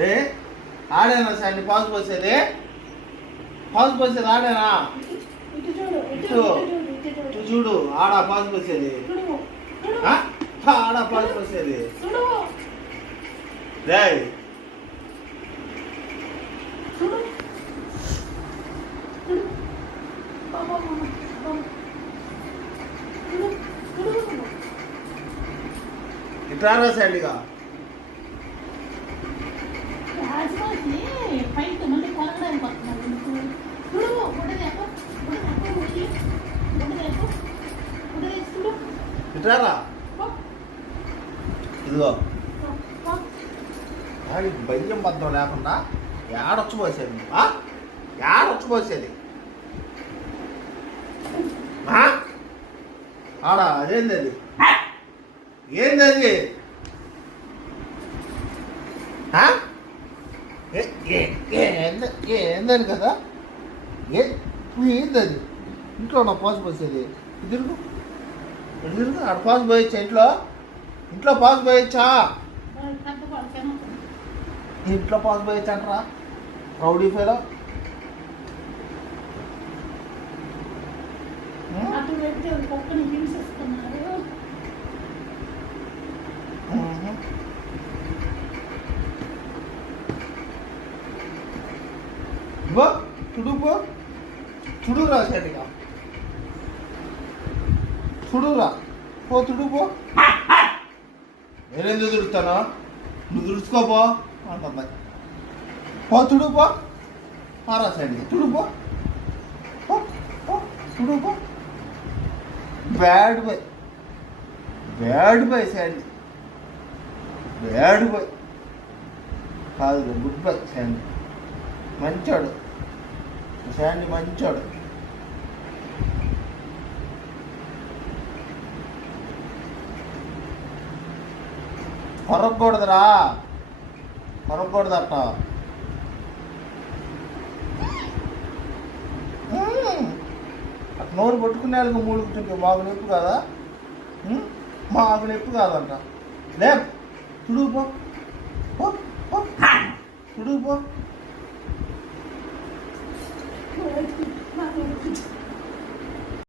ఏ ఆడేనా sir pass పోసేది ఆడేనా ఇటు చూడు ఆడ పాస్ పోసేది ఆడ పాస్ పోసేది రే ఇట్రారా సైడ్గా ఇట్రారా ఇదిగో భయం బద్దం లేకుండా ఏడొచ్చిపోసేది ఏడొచ్చిపోసేది ఆడ అదేంది అది ఏంది ఏందని కదా ఏంది ఇంట్లో నా పాస్ పోసేది తిరుగు ఆడ పాస్ పోయొచ్చా ఇంట్లో పాస్ పోయొచ్చా ఇంట్లో పాస్ పోయొచ్చా అంటారా రౌడీ ఫెలో తుడురా సరిగా తుడురా తుడుపో నేనెందుకు తుడుతాను నువ్వు తుడుచుకోపో అంటుంది తుడుపో పారా సైడ్గా తుడుపో bad boy Sandy bad boy కాదు గుడ్ బాయ్ శాండీ మంచోడు శాండీ మంచోడు కొరకూడదురా కొరకూడదట అటు నోరు పట్టుకునే వాళ్ళకి మూడుకుంటుంది మాకు నొప్పి కదా మాకు నొప్పి కాదంట లే తుడుపో తుడుపో